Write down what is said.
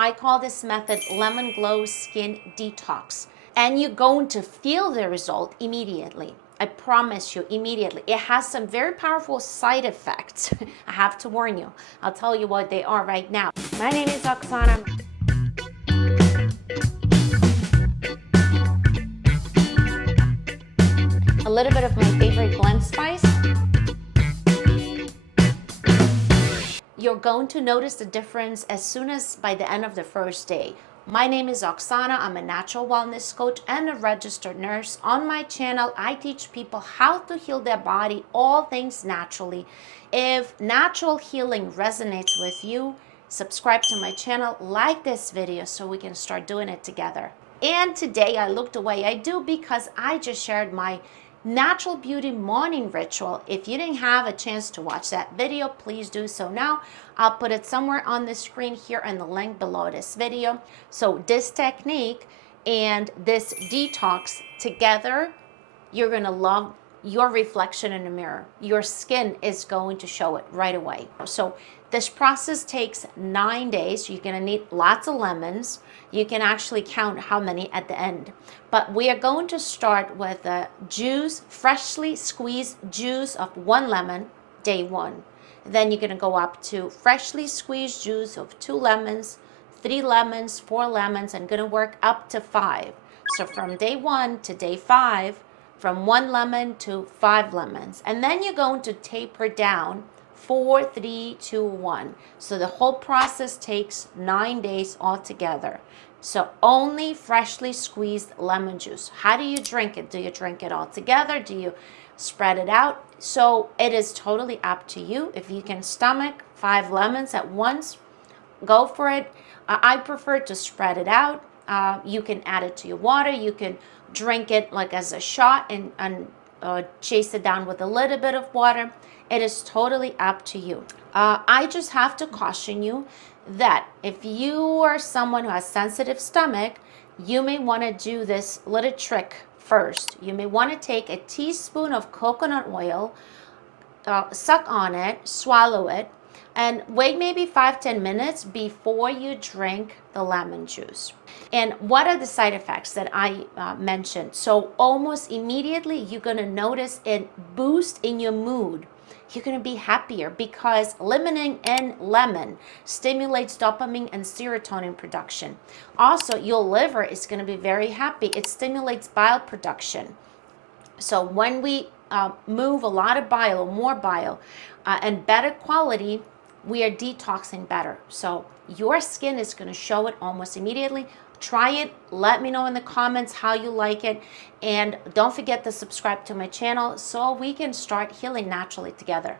I call this method Lemon Glow Skin Detox. And you're going to feel the result immediately. I promise you, immediately. It has some very powerful side effects. I have to warn you. I'll tell you what they are right now. My name is Oksana. A little bit of my favorite blend spice. You're going to notice the difference as soon as by the end of the first day. My name is Oksana. I'm a natural wellness coach and a registered nurse. On my channel, I teach people how to heal their body, all things naturally. If natural healing resonates with you, subscribe to my channel, like this video so we can start doing it together. And today I look the way I do because I just shared my natural beauty morning ritual. If you didn't have a chance to watch that video, please do so now. I'll put it somewhere on the screen here and the link below this video. So this technique and this detox together, you're gonna love your reflection in the mirror. Your skin is going to show it right away. So this process takes 9 days. You're gonna need lots of lemons. You can actually count how many at the end. But we are going to start with a juice, freshly squeezed juice of 1 lemon, day 1. Then you're gonna go up to freshly squeezed juice of 2 lemons, 3 lemons, 4 lemons, and gonna work up to 5. So from day 1 to day 5, from 1 lemon to 5 lemons. And then you're going to taper down 4, 3, 2, 1. So the whole process takes 9 days altogether. So only freshly squeezed lemon juice. How do you drink it? Do you drink it all together? Do you spread it out? So it is totally up to you. If you can stomach 5 lemons at once, go for it. I prefer to spread it out. You can add it to your water. You can drink it like as a shot and chase it down with a little bit of water. It is totally up to you. I just have to caution you that if you are someone who has sensitive stomach, you may want to do this little trick first. You may want to take a teaspoon of coconut oil, suck on it, swallow it, and wait maybe 5-10 minutes before you drink the lemon juice. And what are the side effects that I mentioned? So almost immediately you're going to notice a boost in your mood. You're going to be happier because limonene in lemon stimulates dopamine and serotonin production. Also, your liver is going to be very happy. It stimulates bile production. So when we move a lot of bile or more bile and better quality, we are detoxing better. So your skin is going to show it almost immediately. Try it. Let me know in the comments how you like it. And don't forget to subscribe to my channel so we can start healing naturally together.